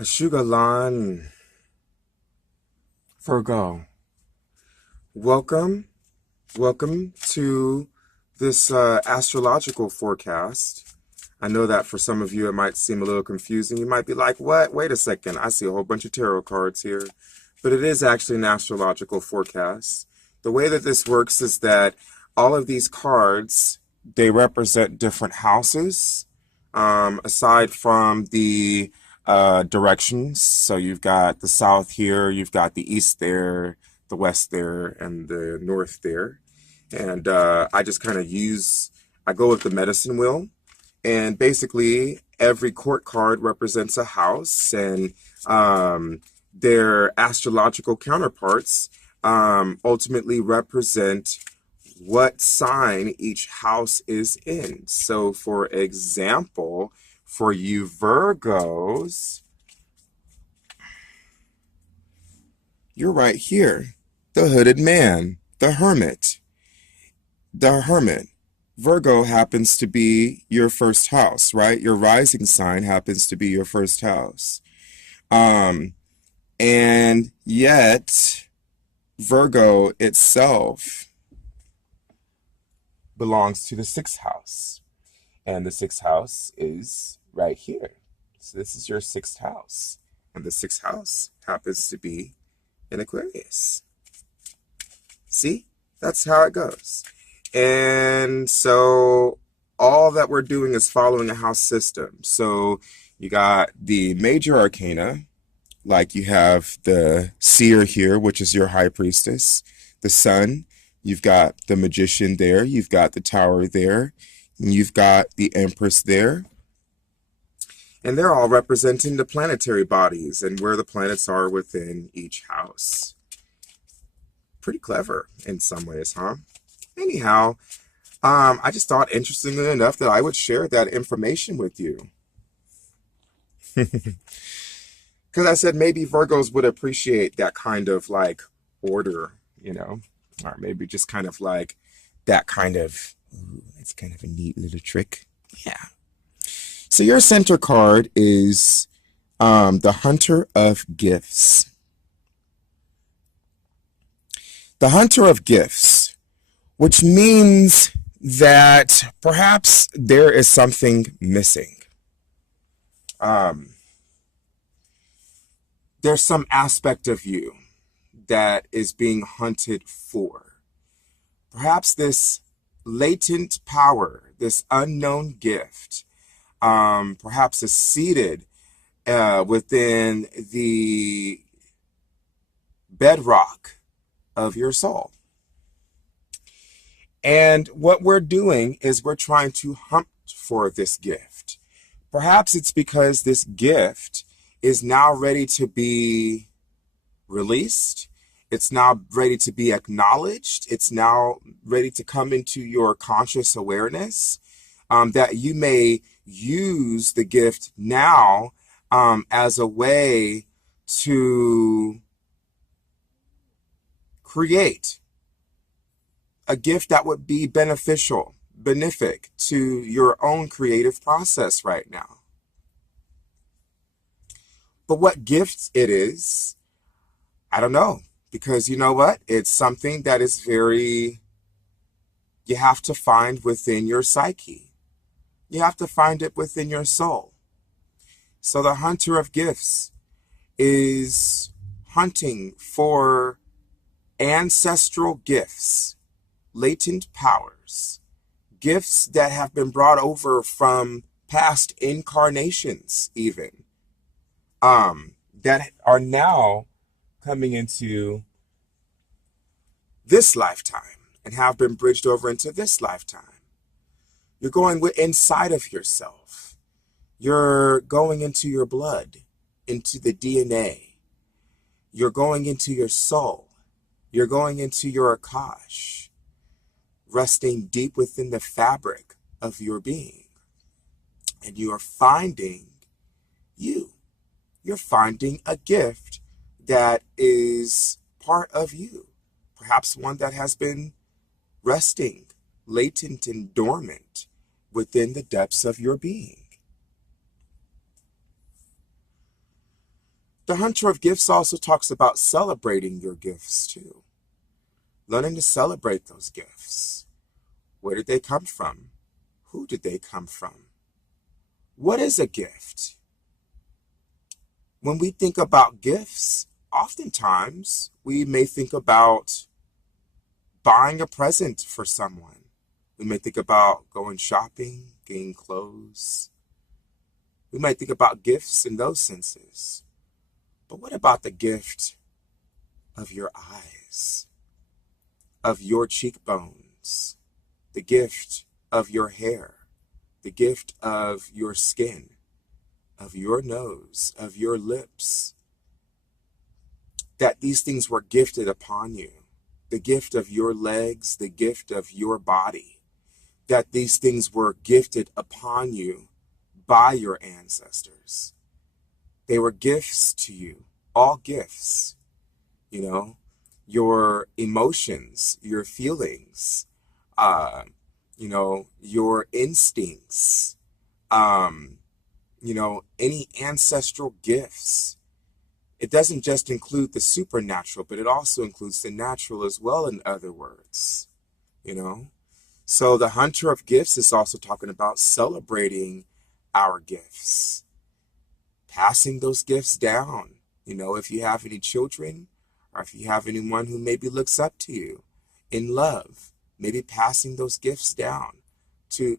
Ashugalan, Virgo. Welcome to this astrological forecast. I know that for some of you it might seem a little confusing. You might be like, what? Wait a second. I see a whole bunch of tarot cards here. But it is actually an astrological forecast. The way that this works is that all of these cards, they represent different houses, aside from the directions. So you've got the south here, you've got the east there, the west there, and the north there. And I just kind of I go with the medicine wheel. And basically, every court card represents a house, and their astrological counterparts ultimately represent what sign each house is in. So, for example, for you Virgos, you're right here. The hooded man, the hermit. The hermit. Virgo happens to be your first house, right? Your rising sign happens to be your first house. And yet, Virgo itself belongs to the sixth house. And the sixth house is right here. So this is your sixth house. And the sixth house happens to be in Aquarius. See? That's how it goes. And so all that we're doing is following a house system. So you got the major arcana, like you have the seer here, which is your high priestess, the sun, you've got the magician there, you've got the tower there, and you've got the empress there. And they're all representing the planetary bodies and where the planets are within each house. Pretty clever in some ways, huh? Anyhow, I just thought interestingly enough that I would share that information with you. Because I said maybe Virgos would appreciate that kind of like order, or maybe just kind of like that kind of, ooh, it's kind of a neat little trick. Yeah. So your center card is the Hunter of Gifts. The Hunter of Gifts, which means that perhaps there is something missing. There's some aspect of you that is being hunted for. Perhaps this latent power, this unknown gift, perhaps is seated within the bedrock of your soul. And what we're doing is we're trying to hunt for this gift. Perhaps it's because this gift is now ready to be released. It's now ready to be acknowledged. It's now ready to come into your conscious awareness, that you may use the gift now as a way to create a gift that would be beneficial, benefic to your own creative process right now. But what gift it is, I don't know. Because you know what? It's something that is you have to find within your psyche. You have to find it within your soul. So the Hunter of Gifts is hunting for ancestral gifts, latent powers, gifts that have been brought over from past incarnations even, that are now coming into this lifetime and have been bridged over into this lifetime. You're going inside of yourself. You're going into your blood, into the DNA. You're going into your soul. You're going into your Akash, resting deep within the fabric of your being. And you are finding you. You're finding a gift that is part of you. Perhaps one that has been resting, latent and dormant within the depths of your being. The Hunter of Gifts also talks about celebrating your gifts too. Learning to celebrate those gifts. Where did they come from? Who did they come from? What is a gift? When we think about gifts, oftentimes we may think about buying a present for someone. We may think about going shopping, getting clothes. We might think about gifts in those senses. But what about the gift of your eyes, of your cheekbones, the gift of your hair, the gift of your skin, of your nose, of your lips? That these things were gifted upon you. The gift of your legs, the gift of your body. That these things were gifted upon you by your ancestors. They were gifts to you, all gifts. You know, your emotions, your feelings, you know, your instincts, you know, any ancestral gifts. It doesn't just include the supernatural, but it also includes the natural as well, in other words, you know. So the Hunter of Gifts is also talking about celebrating our gifts, passing those gifts down. You know, if you have any children, or if you have anyone who maybe looks up to you in love, maybe passing those gifts down to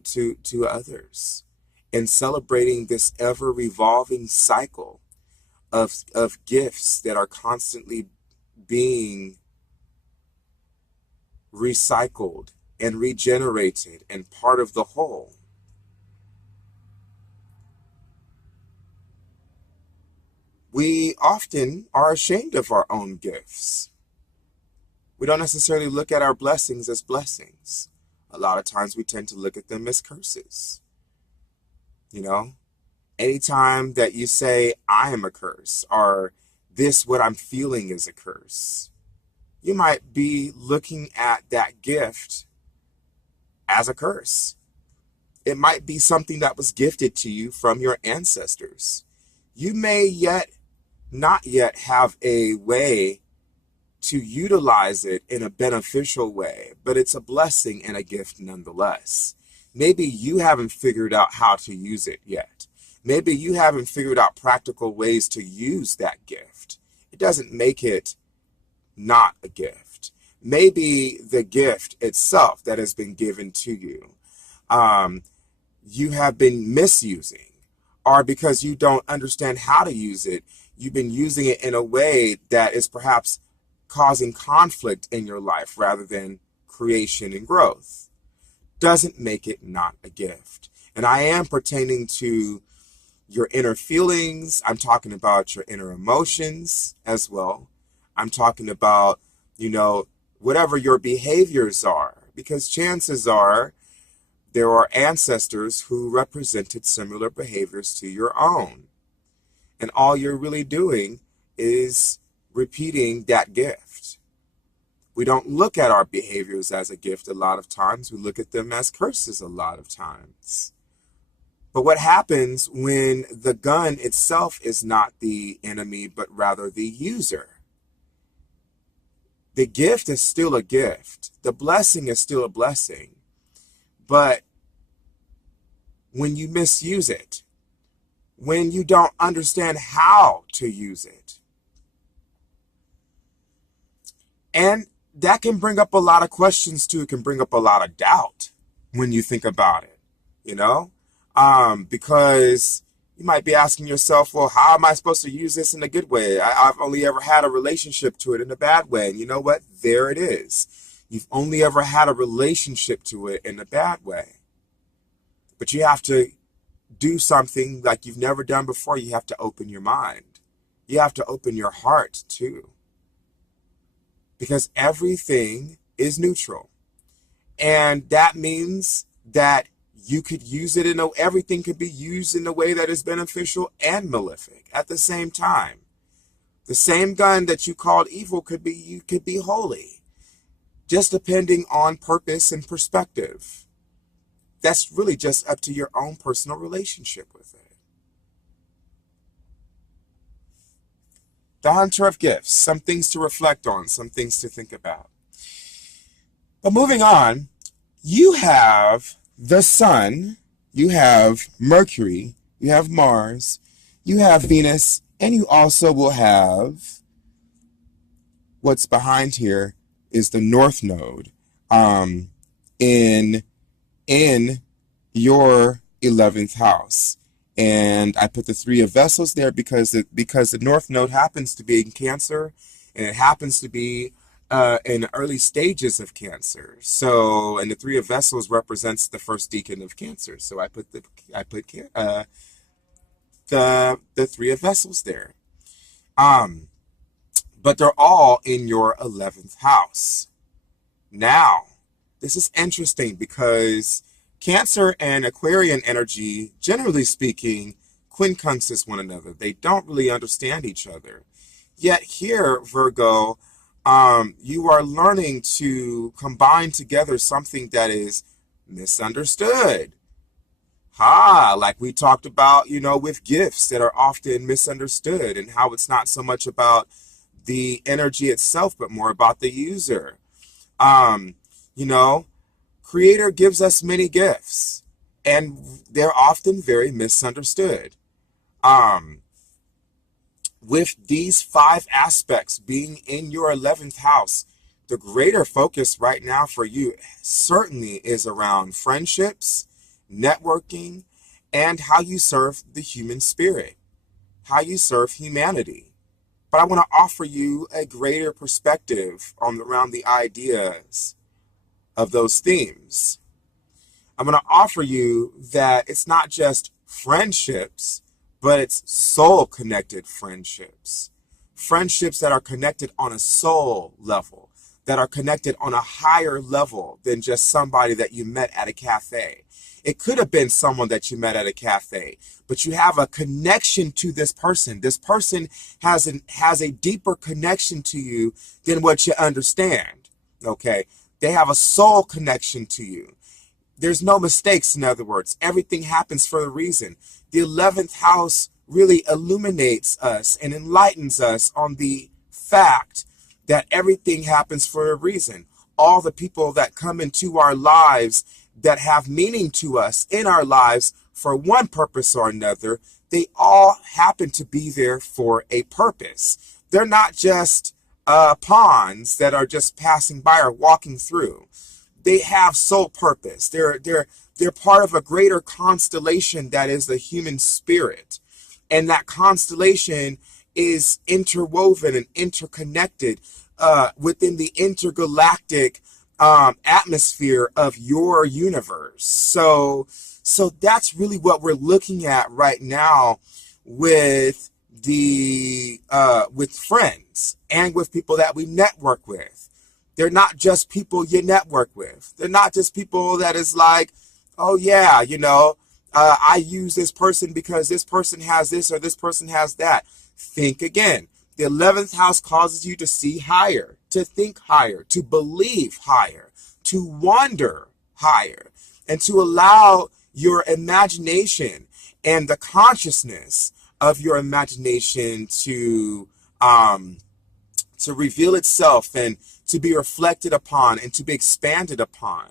others, and celebrating this ever-revolving cycle of gifts that are constantly being recycled and regenerated and part of the whole. We often are ashamed of our own gifts. We don't necessarily look at our blessings as blessings. A lot of times we tend to look at them as curses. You know, anytime that you say, I am a curse, or this, what I'm feeling is a curse, you might be looking at that gift as a curse. It might be something that was gifted to you from your ancestors. You may not yet have a way to utilize it in a beneficial way, but it's a blessing and a gift nonetheless. Maybe you haven't figured out how to use it yet. Maybe you haven't figured out practical ways to use that gift. It doesn't make it not a gift. Maybe the gift itself that has been given to you, you have been misusing, or because you don't understand how to use it, you've been using it in a way that is perhaps causing conflict in your life rather than creation and growth. Doesn't make it not a gift. And I am pertaining to your inner feelings. I'm talking about your inner emotions as well. I'm talking about, you know, whatever your behaviors are, because chances are there are ancestors who represented similar behaviors to your own. And all you're really doing is repeating that gift. We don't look at our behaviors as a gift a lot of times. We look at them as curses a lot of times. But what happens when the gun itself is not the enemy, but rather the user? The gift is still a gift. The blessing is still a blessing. But when you misuse it, when you don't understand how to use it, and that can bring up a lot of questions too. It can bring up a lot of doubt when you think about it, you know, because you might be asking yourself, well, how am I supposed to use this in a good way? I've only ever had a relationship to it in a bad way. And you know what? There it is. You've only ever had a relationship to it in a bad way. But you have to do something like you've never done before. You have to open your mind. You have to open your heart too. Because everything is neutral. And that means that you could use it everything could be used in a way that is beneficial and malefic at the same time. The same gun that you called evil could be holy, just depending on purpose and perspective. That's really just up to your own personal relationship with it. The Hunter of Gifts. Some things to reflect on, some things to think about. But moving on, you have the Sun, you have Mercury, you have Mars, you have Venus, and you also will have what's behind here is the North Node in your 11th house. And I put the Three of Vessels there because the North Node happens to be in Cancer, and it happens to be in early stages of Cancer. So, and the Three of Vessels represents the first decan of Cancer. So I put the Three of Vessels there. But they're all in your 11th house. Now, this is interesting because Cancer and Aquarian energy, generally speaking, quincunxes one another. They don't really understand each other. Yet here, Virgo, you are learning to combine together something that is misunderstood. Like we talked about, with gifts that are often misunderstood, and how it's not so much about the energy itself, but more about the user. Creator gives us many gifts, and they're often very misunderstood. With these 5 aspects being in your 11th house, the greater focus right now for you certainly is around friendships, networking, and how you serve the human spirit, how you serve humanity. But I want to offer you a greater perspective around the ideas of those themes. I'm going to offer you that it's not just friendships, but it's soul-connected friendships. Friendships that are connected on a soul level, that are connected on a higher level than just somebody that you met at a cafe. It could have been someone that you met at a cafe, but you have a connection to this person. This person has a deeper connection to you than what you understand. Okay? They have a soul connection to you. There's no mistakes, in other words. Everything happens for a reason. The 11th house really illuminates us and enlightens us on the fact that everything happens for a reason. All the people that come into our lives that have meaning to us in our lives for one purpose or another, they all happen to be there for a purpose. They're not just pawns that are just passing by or walking through. They have soul purpose. They're part of a greater constellation that is the human spirit. And that constellation is interwoven and interconnected within the intergalactic atmosphere of your universe. So that's really what we're looking at right now with with friends and with people that we network with. They're not just people you network with. They're not just people that is like, oh yeah, I use this person because this person has this or this person has that. Think again. The 11th house causes you to see higher, to think higher, to believe higher, to wonder higher, and to allow your imagination and the consciousness of your imagination to reveal itself and to be reflected upon and to be expanded upon.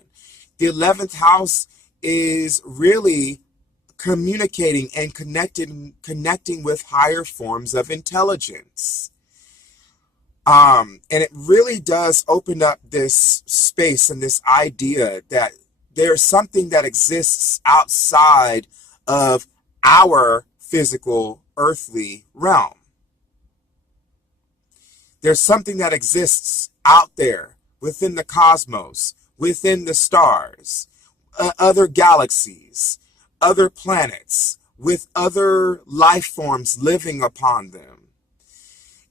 The 11th house is really communicating and connecting with higher forms of intelligence. And it really does open up this space and this idea that there's something that exists outside of our physical earthly realm. There's something that exists out there within the cosmos, within the stars, other galaxies, other planets, with other life forms living upon them.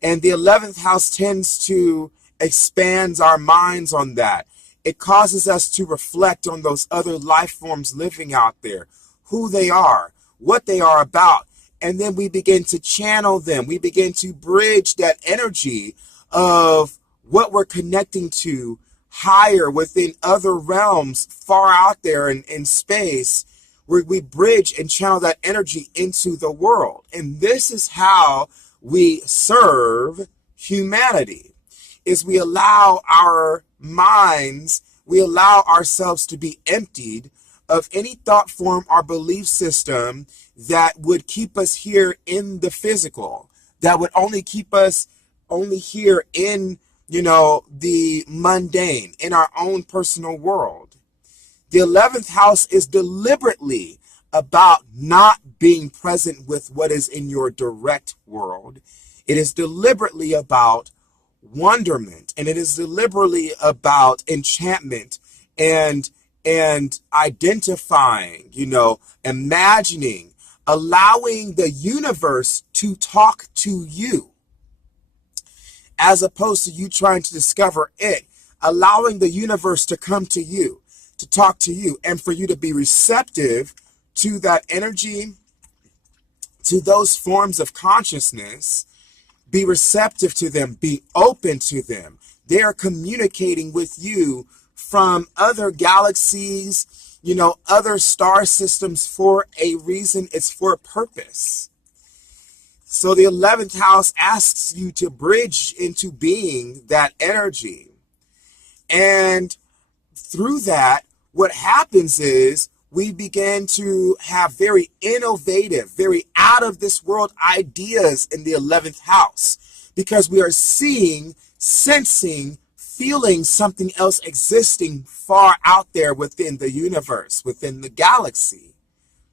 And the 11th house tends to expand our minds on that. It causes us to reflect on those other life forms living out there, who they are, what they are about. And then we begin to channel them. We begin to bridge that energy of what we're connecting to higher within other realms far out there in space, where we bridge and channel that energy into the world. And this is how we serve humanity, is we allow our minds, we allow ourselves to be emptied of any thought form or belief system that would keep us here in the physical, that would only keep us only here in, the mundane, in our own personal world. The 11th house is deliberately about not being present with what is in your direct world. It is deliberately about wonderment, and it is deliberately about enchantment and identifying, imagining, allowing the universe to talk to you, as opposed to you trying to discover it, allowing the universe to come to you, to talk to you, and for you to be receptive to that energy, to those forms of consciousness. Be receptive to them, be open to them. They are communicating with you from other galaxies, other star systems for a reason. It's for a purpose. So the 11th house asks you to bridge into being that energy. And through that, what happens is we begin to have very innovative, very out of this world ideas in the 11th house, because we are seeing, sensing, feeling something else existing far out there within the universe, within the galaxy.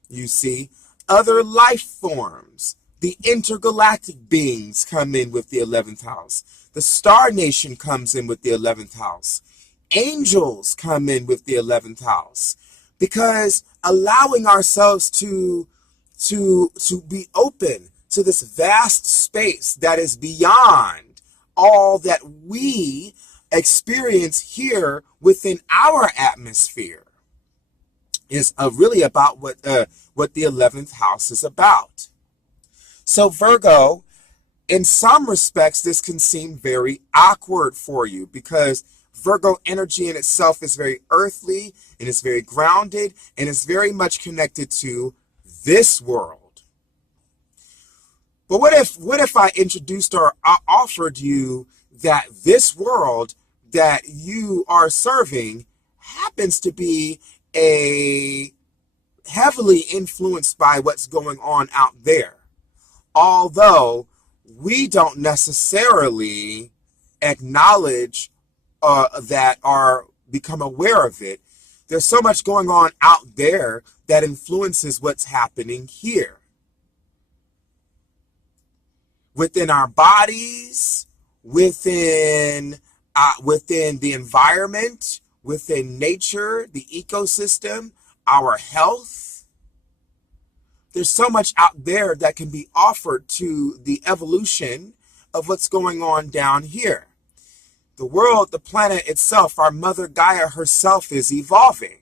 You see, other life forms, the intergalactic beings come in with the 11th house. The star nation comes in with the 11th house. Angels come in with the 11th house, because allowing ourselves to be open to this vast space that is beyond all that we experience here within our atmosphere is really about what the 11th house is about. So Virgo, in some respects, this can seem very awkward for you, because Virgo energy in itself is very earthly, and it's very grounded, and it's very much connected to this world. But what if I introduced or offered you that this world that you are serving happens to be heavily influenced by what's going on out there, although we don't necessarily acknowledge that or become aware of it. There's so much going on out there that influences what's happening here. Within our bodies, within the environment, within nature, the ecosystem, our health. There's so much out there that can be offered to the evolution of what's going on down here. The world, the planet itself, our mother Gaia herself is evolving.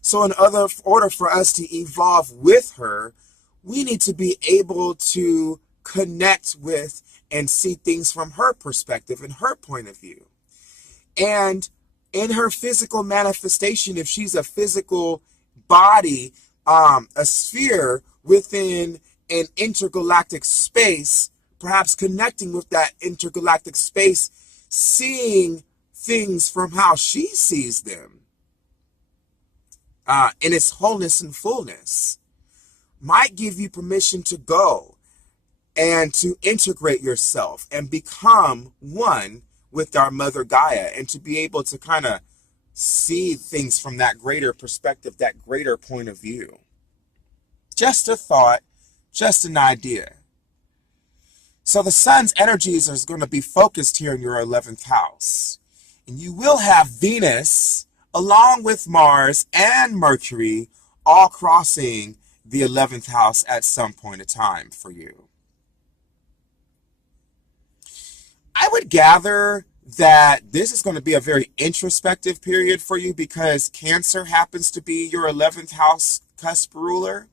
So in order for us to evolve with her, we need to be able to connect with and see things from her perspective and her point of view. And in her physical manifestation, if she's a physical body, a sphere within an intergalactic space, perhaps connecting with that intergalactic space, seeing things from how she sees them in its wholeness and fullness, might give you permission to go and to integrate yourself and become one with our mother Gaia, and to be able to kind of see things from that greater perspective, that greater point of view. Just a thought, just an idea. So the sun's energies are going to be focused here in your 11th house. And you will have Venus along with Mars and Mercury all crossing the 11th house at some point in time for you. I would gather that this is going to be a very introspective period for you, because Cancer happens to be your 11th house cusp ruler.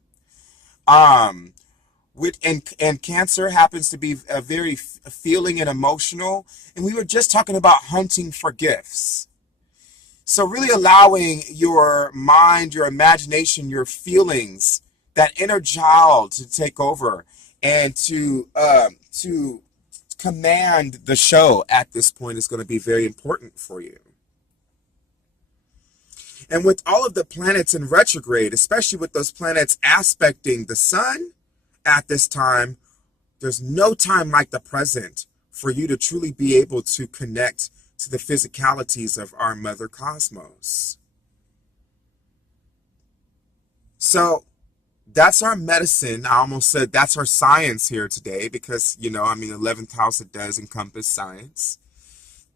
And Cancer happens to be a very feeling and emotional. And we were just talking about hunting for gifts. So really allowing your mind, your imagination, your feelings, that inner child to take over and to command the show at this point is going to be very important for you. And with all of the planets in retrograde, especially with those planets aspecting the sun at this time, there's no time like the present for you to truly be able to connect to the physicalities of our Mother Cosmos. So that's our medicine. I almost said that's our science here today because, 11th house, it does encompass science.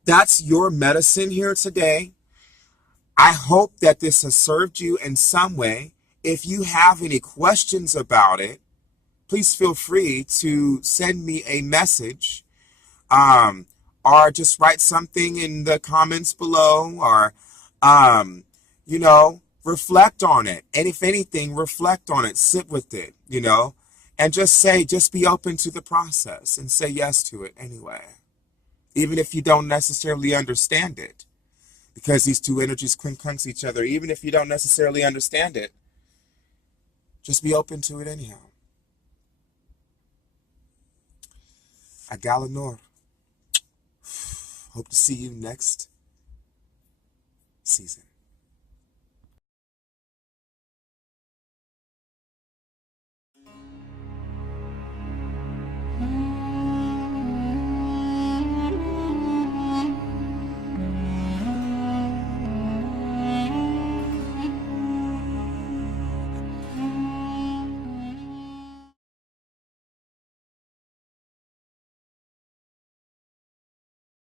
That's your medicine here today. I hope that this has served you in some way. If you have any questions about it, please feel free to send me a message, or just write something in the comments below, or, reflect on it. And if anything, reflect on it, sit with it, and just be open to the process and say yes to it anyway. Even if you don't necessarily understand it, because these two energies quincunx each other, even if you don't necessarily understand it, just be open to it anyhow. Agalanor. Hope to see you next season.